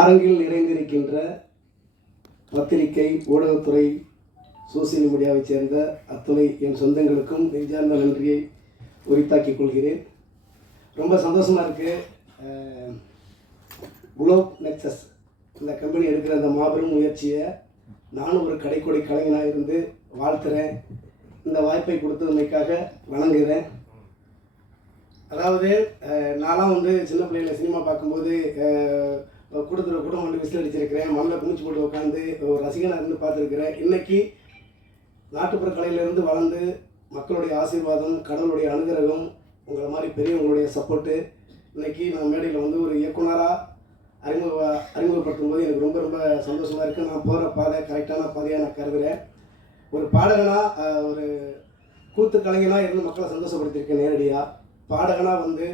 அரங்கில் நிறைந்திருக்கின்ற பத்திரிகை ஊடகத்துறை சோசியல் மீடியாவைச் சேர்ந்த அத்துணை என் சொந்தங்களுக்கும் நெஞ்சார்ந்த நன்றியை உரித்தாக்கிக் கொள்கிறேன். ரொம்ப சந்தோஷமாக இருக்குது. குளோப் நெக்ஸஸ் இந்த கம்பெனி எடுக்கிற அந்த மாபெரும் முயற்சியை நானும் ஒரு கடைக்கொடி கலைஞனாக இருந்து வாழ்த்துறேன். இந்த வாய்ப்பை கொடுத்ததுமைக்காக வணங்குகிறேன். அதாவது நான்லாம் சின்ன பிள்ளைகளை சினிமா பார்க்கும்போது குடும்பம் விசில் அடிச்சிருக்கிறேன். மண்ணில் குமிச்சு போட்டு உட்காந்து ஒரு ரசிகனாக இருந்து பார்த்துருக்கிறேன். இன்றைக்கி நாட்டுப்புற கலையிலேருந்து வளர்ந்து மக்களுடைய ஆசீர்வாதம், கடவுளுடைய அனுகிரகம், உங்களை மாதிரி பெரியவங்களுடைய சப்போர்ட்டு, இன்றைக்கி நான் மேடையில் ஒரு இயக்குனராக அறிமுகப்படுத்தும் போது எனக்கு ரொம்ப ரொம்ப சந்தோஷமாக இருக்குது. நான் போகிற பாதை கரெக்டான பாதையாக நான் கருதுகிறேன். ஒரு பாடகனாக ஒரு கூத்து கலைஞனாக இருந்து மக்களை சந்தோஷப்படுத்தியிருக்கேன். நேரடியாக பாடகனாக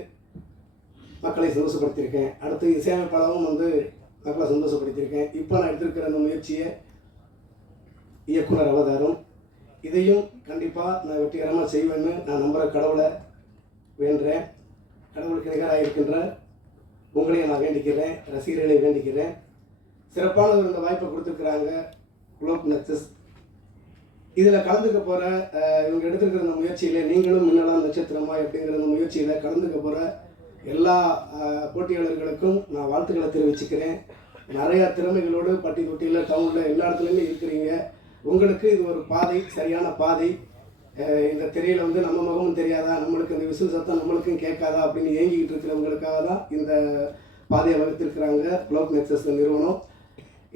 மக்களை சந்தோஷப்படுத்தியிருக்கேன். அடுத்து இசையமைப்பாளரும் மக்களை சந்தோஷப்படுத்தியிருக்கேன். இப்போ நான் எடுத்திருக்கிற அந்த முயற்சியை இயக்குனர் அவதாரம், இதையும் கண்டிப்பாக நான் வெற்றிகரமாக செய்வேன்னு நான் நம்புகிற கடவுளை வேண்டுறேன். கடவுளுக்கு நிகராக இருக்கின்ற உங்களையும் நான் வேண்டிக்கிறேன், ரசிகர்களை வேண்டிக்கிறேன். சிறப்பான இந்த வாய்ப்பை கொடுத்துருக்குறாங்க குளோப் நெக்ஸஸ். இதில் கலந்துக்க போகிற இவங்க எடுத்துருக்கிற இந்த முயற்சியில் நீங்களும் மின்னலாம் நட்சத்திரமா அப்படிங்கிற இந்த முயற்சியில் கலந்துக்க போகிற எல்லா போட்டியாளர்களுக்கும் நான் வாழ்த்துக்களை தெரிவிச்சுக்கிறேன். நிறையா திறமைகளோடு பட்டி தொட்டியில் டவுனில் எல்லா இடத்துலையுமே இருக்கிறீங்க. உங்களுக்கு இது ஒரு பாதை, சரியான பாதை. இந்த திரையில் நம்ம முகமும் தெரியாதா, நம்மளுக்கு இந்த விசில் சத்தம் நம்மளுக்கும் கேட்காதா அப்படின்னு ஏங்கிக்கிட்டு இருக்கிறவங்களுக்காக தான் இந்த பாதையை வகுத்திருக்கிறாங்க குளோப் நெக்ஸஸ் நிறுவனம்.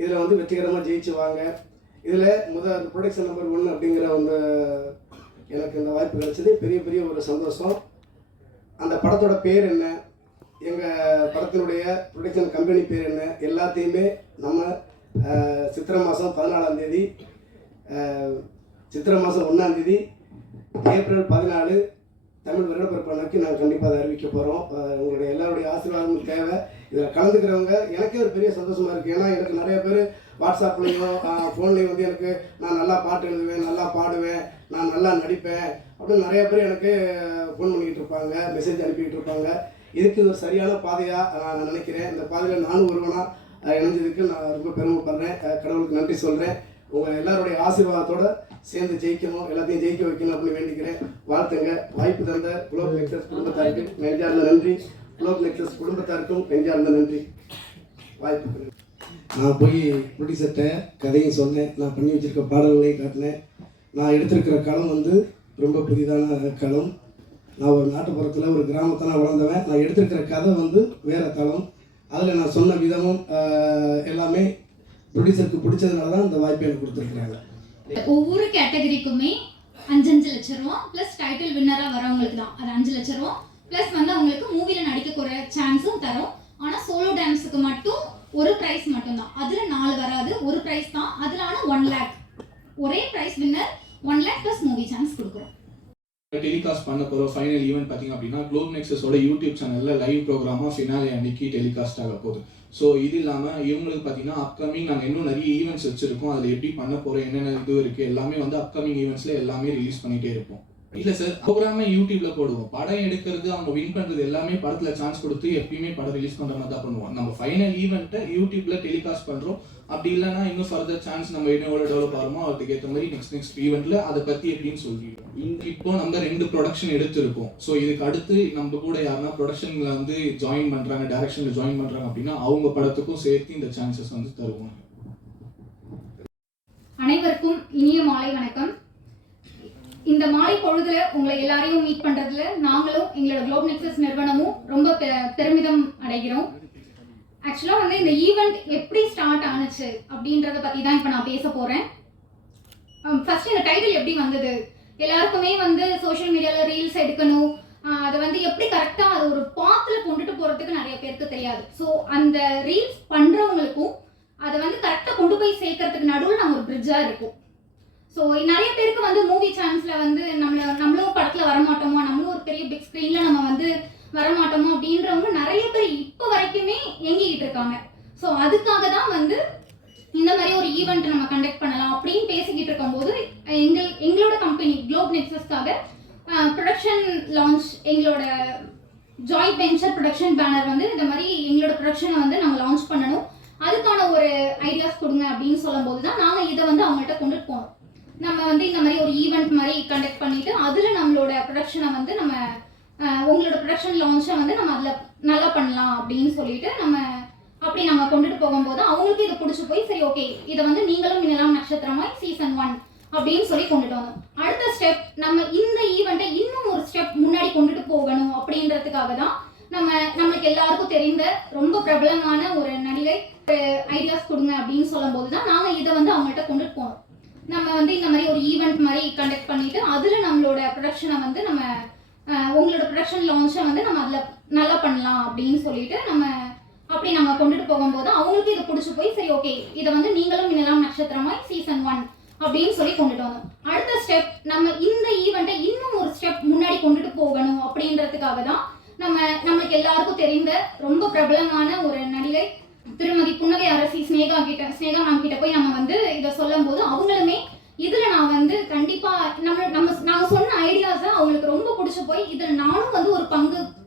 இதில் வெற்றிகரமாக ஜெயிச்சு வாங்க. இதில் ப்ரொடக்ஷன் நம்பர் 1 அப்படிங்கிற எனக்கு இந்த வாய்ப்பு கிடைச்சது பெரிய பெரிய ஒரு சந்தோஷம். அந்த படத்தோட பேர் என்ன, எங்கள் படத்தினுடைய ப்ரொடக்ஷன் கம்பெனி பேர் என்ன, எல்லாத்தையுமே நம்ம சித்திரை மாதம் 14ஆம் தேதி, சித்திரை மாதம் 1ஆம் தேதி, ஏப்ரல் 14 தமிழ் வருடப்பிறப்பு அன்னைக்கு நாங்கள் கண்டிப்பாக அதை அறிவிக்க போகிறோம். உங்களுடைய எல்லாருடைய ஆசீர்வாதமும் தேவை. இதில் கலந்துக்கிறவங்க எனக்கே ஒரு பெரிய சந்தோஷமாக இருக்குது. ஏன்னா எனக்கு நிறைய பேர் வாட்ஸ்அப்லேயும் ஃபோன்லேயும் எனக்கு நான் நல்லா பாட்டு எழுதுவேன், நல்லா பாடுவேன், நான் நல்லா நடிப்பேன் அப்படின்னு நிறைய பேர் எனக்கு ஃபோன் பண்ணிக்கிட்டு இருப்பாங்க, மெசேஜ் அனுப்பிக்கிட்டு இருப்பாங்க. இதுக்கு இது ஒரு சரியான பாதையாக நான் நினைக்கிறேன். இந்த பாதையில் நானும் ஒருவனாக இணைஞ்சதுக்கு நான் ரொம்ப பெருமைப்படுறேன். கடவுளுக்கு நன்றி சொல்கிறேன். உங்கள் எல்லாருடைய ஆசீர்வாதத்தோடு சேர்ந்து ஜெயிக்கணும், எல்லாத்தையும் ஜெயிக்க வைக்கணும் அப்படின்னு வேண்டிக்கிறேன். வாழ்த்துங்க. வாய்ப்பு தந்த குளோப் நெக்ஸஸ் குடும்பத்தாருக்கு நெஞ்சார்ந்த நன்றி. குளோப் நெக்ஸஸ் குடும்பத்தாருக்கும் நெஞ்சார்ந்த நன்றி. வாய்ப்பு நான் போய் ப்ரொடியூசர்கிட்ட கதையும் சொன்னேன், நான் பண்ணி வச்சுருக்க பாடல்களையும் காட்டினேன். நான் எடுத்திருக்கிற களம் ரொம்ப புதிதான களம். நான் ஒரு நாட்டுப்புறத்தில் ஒரு கிராமத்தில் வளர்ந்தவன். நான் எடுத்திருக்கிற கதை வேறு தளம். அதில் நான் சொன்ன விதமும் எல்லாமே ப்ரொடியூசருக்கு பிடிச்சதுனால தான் இந்த வாய்ப்பை எனக்கு கொடுத்துருக்குறாங்க. ஒவ்வொரு கேட்டகரிக்குமே 5 லட்சம் ரூபா ப்ளஸ் டைட்டில் வின்னராக வரவங்களுக்கு தான் அது 5 லட்சம் ரூபா ப்ளஸ் அவங்களுக்கு மூவியில் நடிக்கக்கூடிய சான்ஸும் தரும். ஆனால் சோலோ டான்ஸுக்கு மட்டும் ஒரு ப்ரைஸ் மட்டும்தான். அதில் 4 வராது, ஒரு ப்ரைஸ் தான். அதில் ஆனால் 1 லேக் ஒரே prize winner 1 lakh plus movie chance கொடுக்குறோம். டெலிகாஸ்ட் பண்ண போகிற ஃபைனல் ஈவெண்ட் பார்த்தீங்க அப்படின்னா குளோப் நெக்ஸஸோட யூடியூப் சேனலில் லைவ் ப்ரோக்ராமாக ஃபினாலே அன்னைக்கு டெலிகாஸ்ட் ஆக போகுது. ஸோ இது இல்லாமல் இவங்களுக்கு பார்த்தீங்கன்னா அப்கமிங் நாங்கள் இன்னும் நிறைய ஈவெண்ட்ஸ் வச்சுருக்கோம். அதில் எப்படி பண்ண போகிறோம், என்னென்ன இது இருக்குது எல்லாமே அப்கமிங் ஈவெண்ட்ஸில் எல்லாமே ரிலீஸ் பண்ணிகிட்டே இருப்போம். இல்லை சார், ப்ரோக்ராமே யூடியூப்பில் போடுவோம். படம் எடுக்கிறது, அவங்க வின் பண்ணுறது எல்லாமே படத்தில் சான்ஸ் கொடுத்து எப்பயுமே படம் ரிலீஸ் பண்ணுற மாதிரி தான் பண்ணுவோம். நம்ம ஃபைனல் ஈவெண்ட்டை யூடியூப்பில் டெலிகாஸ்ட் பண்ணுறோம். அப்படி இல்லைனா இன்னும் ஃபர்தர் சான்ஸ் நம்ம இன்னும் டெவலப் ஆகிறோமோ அதுக்கு ஏற்ற மாதிரி நெக்ஸ்ட் ஈவெண்ட்டில் அதை பற்றி எப்படின்னு சொல்லிடுவோம். இப்போ நம்ம 2 ப்ரொடக்ஷன் எடுத்திருக்கோம். ஸோ இதுக்கு அடுத்து நம்ம கூட யாருன்னா ப்ரொடக்ஷனில் ஜாயின் பண்ணுறாங்க, டைரக்ஷனில் ஜாயின் பண்ணுறாங்க அப்படின்னா அவங்க படத்துக்கும் சேர்த்து இந்த சான்சஸ் தருவோம். அனைவருக்கும் இனிய மாலை வணக்கம். இந்த மாலை பொழுதுல உங்களை எல்லாரையும் மீட் பண்றதுல நாங்களும் எங்களோட குளோப் நெக்ஸஸ் நிறுவனமும் ரொம்ப பெருமிதம் அடைகிறோம். ஆக்சுவலாக இந்த ஈவெண்ட் எப்படி ஸ்டார்ட் ஆனிச்சு அப்படின்றத பற்றி தான் இப்போ நான் பேச போகிறேன். ஃபர்ஸ்ட் இந்த டைட்டில் எப்படி வந்தது, எல்லாருக்குமே சோஷியல் மீடியாவில் ரீல்ஸ் எடுக்கணும், அதை எப்படி கரெக்டாக அது ஒரு பாத்தில் கொண்டுட்டு போகிறதுக்கு நிறைய பேருக்கு தெரியாது. ஸோ அந்த ரீல்ஸ் பண்ணுறவங்களுக்கும் அதை கரெக்டாக கொண்டு போய் சேர்க்கறதுக்கு நடுவில் நம்ம ஒரு பிரிட்ஜாக இருக்கும். ஸோ நிறைய பேருக்கு மூவி சான்ஸில் நம்மளும் படத்தில் வரமாட்டோமா, நம்மளும் ஒரு பெரிய பிக் ஸ்க்ரீனில் நம்ம வரமாட்டோமோ அப்படின்றவங்க நிறைய பேர் இப்போ வரைக்குமே இயங்கிக்கிட்டு இருக்காங்க. ஸோ அதுக்காக தான் இந்த மாதிரி ஒரு ஈவெண்ட் நம்ம கண்டக்ட் பண்ணலாம் அப்படின்னு பேசிக்கிட்டு இருக்கும்போது எங்களோட கம்பெனி குளோப் நெக்ஸஸ்க்காக ப்ரொடக்ஷன் லான்ச், எங்களோட ஜாயிண்ட் வெஞ்சர் ப்ரொடக்ஷன் பேனர் இந்த மாதிரி எங்களோட ப்ரொடக்ஷனை நாங்கள் லான்ச் பண்ணணும். அதுக்கான ஒரு ஐடியாஸ் கொடுங்க அப்படின்னு சொல்லும்போது தான் நாங்கள் இதை வந்து அவங்கள்ட்ட கொண்டுட்டு போனோம். நம்ம வந்து இந்த மாதிரி ஒரு ஈவெண்ட் மாதிரி கண்டக்ட் பண்ணிட்டு அதில் நம்மளோட ப்ரொடக்ஷனை வந்து நம்ம உங்களோட ப்ரொடக்ஷன் லான்ச்சை வந்து நம்ம அதில் நல்லா பண்ணலாம் அப்படின்னு சொல்லிட்டு நம்ம அப்படி நாங்கள் கொண்டுட்டு போகும்போது அவங்களுக்கு இதை பிடிச்சி போய் சரி ஓகே இதை வந்து நீங்களும் மின்னலாம் நட்சத்திரமாய் சீசன் 1 அப்படின்னு சொல்லி கொண்டுட்டு வந்தோம். அடுத்த ஸ்டெப் நம்ம இந்த ஈவெண்ட்டை இன்னும் ஒரு ஸ்டெப் முன்னாடி கொண்டுட்டு போகணும் அப்படின்றதுக்காக தான் நம்மளுக்கு எல்லாருக்கும் தெரிந்த ரொம்ப பிரபலமான ஒரு நடிகை ஐடியாஸ் கொடுங்க அப்படின்னு சொல்லும்போது தான் நாங்கள் இதை வந்து அவங்கள்ட்ட கொண்டுட்டு போனோம். நம்ம வந்து இந்த மாதிரி ஒரு ஈவெண்ட் மாதிரி கண்டக்ட் பண்ணிட்டு அதில் நம்மளோட ப்ரொடக்ஷனை வந்து நம்ம உங்களோட ப்ரொடக்ஷன் லான்ச்சை வந்து நம்ம அதில் நல்லா பண்ணலாம் அப்படின்னு சொல்லிட்டு நம்ம அப்படி நாங்கள் கொண்டுட்டு போகும்போது அவங்களுக்கு இதை பிடிச்சி போய் சரி ஓகே இதை வந்து நீங்களும் மின்னலாம் நட்சத்திரமாய் சீசன் 1 அப்படின்னு சொல்லி கொண்டுட்டு வந்தோம். அடுத்த ஸ்டெப் நம்ம இந்த ஈவெண்ட்டை இன்னும் ஒரு ஸ்டெப் முன்னாடி கொண்டுட்டு போகணும் அப்படின்றதுக்காக தான் நம்மளுக்கு எல்லாருக்கும் தெரிந்த ரொம்ப பிரபலமான ஒரு நடிகை திருமதி புன்னகை அரசி ஸ்னேகா மேம் கிட்ட போய் நம்ம வந்து இதை சொல்லும் போது அவங்களுமே இதுல நான் வந்து கண்டிப்பா நாங்க சொன்ன ஐடியாஸை அவங்களுக்கு ரொம்ப பிடிச்சி போய் இதுல நானும் வந்து ஒரு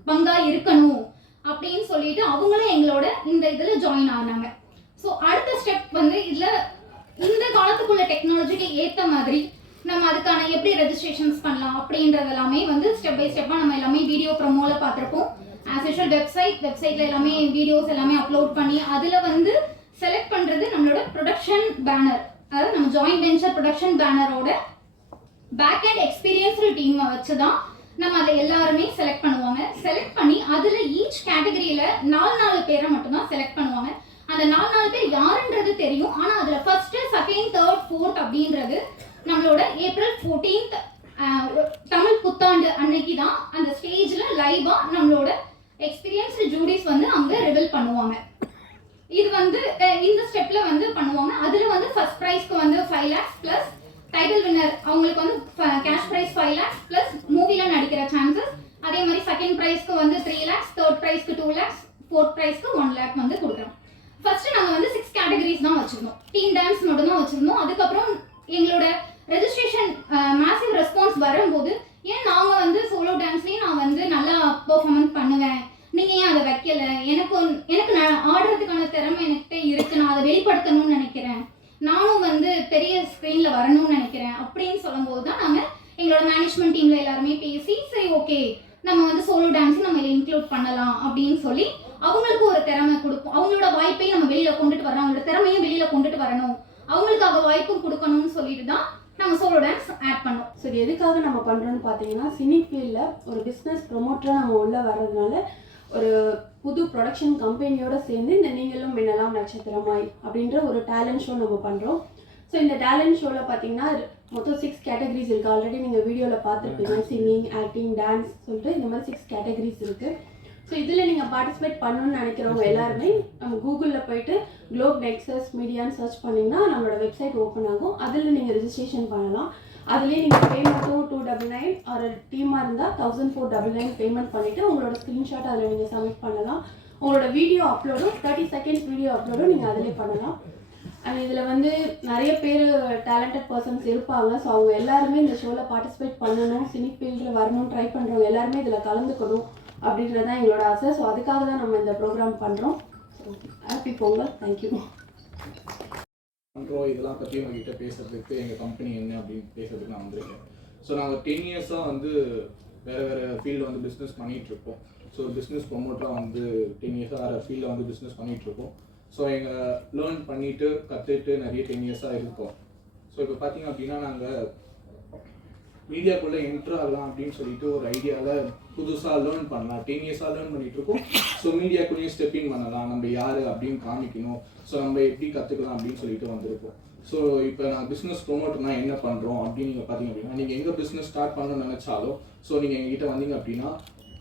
பங்கா இருக்கணும் அப்படின்னு சொல்லிட்டு அவங்களும் எங்களோட இந்த இதுல ஜாயின் ஆனாங்க. ஸோ அடுத்த ஸ்டெப் வந்து இதுல இந்த காலத்துக்குள்ள டெக்னாலஜிக்கு ஏற்ற மாதிரி நம்ம அதுக்கான எப்படி ரெஜிஸ்ட்ரேஷன்ஸ் பண்ணலாம் அப்படின்றது எல்லாமே வந்து ஸ்டெப் பை ஸ்டெப்பாக நம்ம எல்லாமே வீடியோ ப்ரோமோல பார்த்துருப்போம். ஆஸ் யூஷுவல் வெப்சைட்ல எல்லாமே வீடியோஸ் எல்லாமே அப்லோட் பண்ணி அதில் வந்து செலக்ட் பண்ணுறது நம்மளோட ப்ரொடக்ஷன் பேனர், அதாவது நம்ம ஜாயிண்ட் வெஞ்சர் ப்ரொடக்ஷன் பேனரோட பேக் அண்ட் எக்ஸ்பீரியன்ஸ்டு டீமை வச்சு தான் நம்ம அதை எல்லாருமே செலக்ட் பண்ணுவாங்க. செலக்ட் பண்ணி அதில் ஈச் கேட்டகரியில் 4 பேரை மட்டும்தான் செலக்ட் பண்ணுவாங்க. அந்த 4 பேர் யாருன்றது தெரியும். ஆனால் அதில் ஃபர்ஸ்ட், செகண்ட், தேர்ட், ஃபோர்த் அப்படின்றது நம்மளோட ஏப்ரல் 14th தமிழ் புத்தாண்டு அன்னைக்கு தான் அந்த ஸ்டேஜில் லைவாக நம்மளோட எக்ஸ்பீரியன்ஸ்டு ஜூரிஸ் வந்து அங்கே ரிவீல் பண்ணுவாங்க. இது வந்து இந்த ஸ்டெப்பில் வந்து பண்ணுவாங்க. அதில் வந்து ஃபர்ஸ்ட் ப்ரைஸ்க்கு வந்து 5 lakhs ப்ளஸ் டைட்டில் வின்னர் அவங்களுக்கு வந்து கேஷ் ப்ரைஸ் 5 lakhs ப்ளஸ் மூவியில் நடிக்கிற சான்சஸ். அதே மாதிரி செகண்ட் ப்ரைஸ்க்கு வந்து 3 lakhs, தேர்ட் ப்ரைஸ்க்கு 2 lakhs, ஃபோர்த் ப்ரைஸ்க்கு 1 lakh வந்து கொடுக்குறோம். ஃபர்ஸ்ட் நாங்கள் வந்து 6 கேட்டகரிஸ் தான் வச்சுருந்தோம். டீம் டான்ஸ் மட்டும் தான் வச்சுருந்தோம். அதுக்கப்புறம் எங்களோட ரெஜிஸ்ட்ரேஷன் மேசிவ் ரெஸ்பான்ஸ் வரும்போது ஏன் நாங்கள் வந்து சோலோ டான்ஸ்லேயும் நான் வந்து நல்லா பெர்ஃபார்மன்ஸ் பண்ணுவேன், நீங்கள் ஏன் அதை வைக்கல, எனக்கு ஆடுறதுக்கான திறமை என்கிட்ட இருக்குது, நான் அதை வெளிப்படுத்தணும்னு நினைக்கிறேன், நானும் வந்து பெரிய ஸ்க்ரீனில் வரணும்னு நினைக்கிறேன் அப்படின்னு சொல்லும்போது தான் நாங்கள் எங்களோட மேனேஜ்மெண்ட் டீமில் எல்லாருமே பேசி சரி ஓகே நம்ம வந்து சோலோ டான்ஸும் நம்ம இன்க்ளூட் பண்ணலாம் அப்படின்னு சொல்லி அவங்களுக்கு ஒரு திறமை கொடுப்போம். அவங்களோட வாய்ப்பையும் நம்ம வெளியில் கொண்டுட்டு வரணும், அவங்களோட திறமையும் வெளியில் கொண்டுட்டு வரணும், அவங்களுக்காக வாய்ப்பும் கொடுக்கணும்னு சொல்லிட்டு தான் நாங்கள் சோலோ டான்ஸ் ஆட் பண்ணோம். ஸோ இது எதுக்காக நம்ம பண்ணுறோன்னு பார்த்தீங்கன்னா, சினி ஃபீல்டில் ஒரு பிஸ்னஸ் ப்ரொமோட்டராக நம்ம உள்ளே வர்றதுனால ஒரு புது ப்ரொடக்ஷன் கம்பெனியோட சேர்ந்து இந்த நீங்களும் மின்னலாம் நட்சத்திரமாய் அப்படின்ற ஒரு டேலண்ட் ஷோ நம்ம பண்ணுறோம். ஸோ இந்த டேலண்ட் ஷோவில் பார்த்தீங்கன்னா மொத்தம் 6 கேட்டகரிஸ் இருக்குது. ஆல்ரெடி நீங்கள் வீடியோவில் பார்த்துருப்பீங்க. சிங்கிங், ஆக்டிங், டான்ஸ் சொல்லிட்டு இந்த மாதிரி 6 கேட்டகரிஸ் இருக்குது. ஸோ இதில் நீங்கள் பார்ட்டிசிபேட் பண்ணணும்னு நினைக்கிறவங்க எல்லாருமே நம்ம கூகுளில் போயிட்டு குளோப் நெக்ஸஸ் மீடியான்னு சர்ச் பண்ணிங்கன்னா நம்மளோட வெப்சைட் ஓப்பன் ஆகும். அதில் நீங்கள் ரெஜிஸ்ட்ரேஷன் பண்ணலாம். அதுலேயே நீங்கள் பேமெண்ட்டும் 299 ஒரு டீமாக இருந்தால் 1499 பேமெண்ட் பண்ணிவிட்டு உங்களோட ஸ்க்ரீன்ஷாட் அதில் நீங்கள் சப்மிட் பண்ணலாம். உங்களோட வீடியோ அப்லோடும் 30 seconds வீடியோ அப்லோடும் நீங்கள் அதிலே பண்ணலாம். அண்ட் இதில் வந்து நிறைய பேர் டேலண்டட் பர்சன்ஸ் இருப்பாங்க. ஸோ அவங்க எல்லாருமே இந்த ஷோவில் பார்ட்டிசிபேட் பண்ணணும், சினி ஃபீல்டில் வரணும் ட்ரை பண்ணுறவங்க எல்லாருமே இதில் கலந்துக்கணும் அப்படின்றது தான் எங்களோட ஆசை. ஸோ அதுக்காக தான் நம்ம இந்த ப்ரோக்ராம் பண்ணுறோம். So happy Pongal. தேங்க்யூ. பண்ணுறோம் இதெல்லாம் பற்றி உங்ககிட்ட பேசுகிறதுக்கு, எங்கள் கம்பெனி என்ன அப்படின்னு பேசுறதுக்கு நான் வந்திருக்கேன். ஸோ நாங்கள் 10 years-ஆக வந்து வேறு ஃபீல்டில் வந்து பிஸ்னஸ் பண்ணிகிட்ருக்கோம். ஸோ பிஸ்னஸ் ப்ரொமோட்டராக வந்து 10 years-ஆக வேறு ஃபீல்டில் வந்து பிஸ்னஸ் பண்ணிகிட்ருக்கோம். ஸோ எங்கள் லேர்ன் பண்ணிவிட்டு கற்றுட்டு நிறைய 10 years-ஆக இருக்கோம். ஸோ இப்போ பார்த்தீங்க அப்படின்னா நாங்கள் மீடியாக்குள்ளே என்ட்ரு ஆகலாம் அப்படின்னு சொல்லிட்டு ஒரு ஐடியாவில் புதுசாக லேர்ன் பண்ணலாம். 10 years-ஆக லேர்ன் பண்ணிகிட்ருக்கோம். ஸோ மீடியாக்குள்ளேயும் ஸ்டெப்பிங் பண்ணலாம், நம்ம யார் அப்படின்னு காமிக்கணும், ஸோ நம்ம எப்படி கற்றுக்கலாம் அப்படின்னு சொல்லிட்டு வந்திருக்கோம். ஸோ இப்போ நான் பிஸ்னஸ் ப்ரொமோட்டர்னா என்ன பண்ணுறோம் அப்படின்னு நீங்கள் பார்த்தீங்க அப்படின்னா, நீங்கள் எங்கே பிஸ்னஸ் ஸ்டார்ட் பண்ணணும்னு நினச்சாலும் ஸோ நீங்கள் எங்ககிட்ட வந்தீங்க அப்படின்னா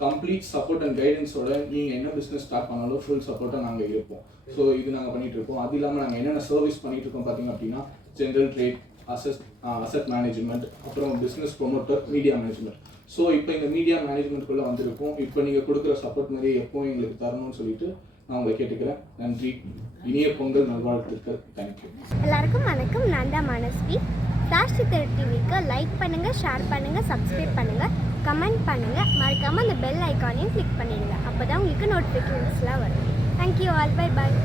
கம்ப்ளீட் சப்போர்ட் அண்ட் கைடன்ஸோட நீங்கள் என்ன பிஸ்னஸ் ஸ்டார்ட் பண்ணாலும் ஃபுல் சப்போர்ட்டாக நாங்கள் இருப்போம். ஸோ இது நாங்கள் பண்ணிகிட்ருக்கோம். அது இல்லாமல் நாங்கள் என்னென்ன சர்வீஸ் பண்ணிகிட்ருக்கோம் பார்த்தீங்க அப்படின்னா, ஜென்ரல் ட்ரேட், அசட் மேனேஜ்மெண்ட், அப்புறம் business promoter, media management. So இப்போ இந்த மீடியா மேனேஜ்மெண்ட்குள்ளே வந்திருக்கோம். இப்போ நீங்கள் கொடுக்குற சப்போர்ட் மாதிரியே எப்போவும் எங்களுக்கு தரணும்னு சொல்லிட்டு நான் உங்களை கேட்டுக்கிறேன். நன்றி. இனிய பொங்கல் நல்வாழ்த்துக்கள். தேங்க்யூ. எல்லாருக்கும் வணக்கம். நான் தான் மனஸ்வி. ஃப்ளாஷ் டிவிக்கு லைக் பண்ணுங்கள், ஷேர் பண்ணுங்கள், சப்ஸ்கிரைப் பண்ணுங்கள், கமெண்ட் பண்ணுங்கள், மறக்காமல் அந்த பெல் ஐக்கானையும் கிளிக் பண்ணிடுங்க. அப்போ தான் உங்களுக்கு நோட்டிஃபிகேஷன்ஸ்லாம் வரும். Thank you all. Bye bye.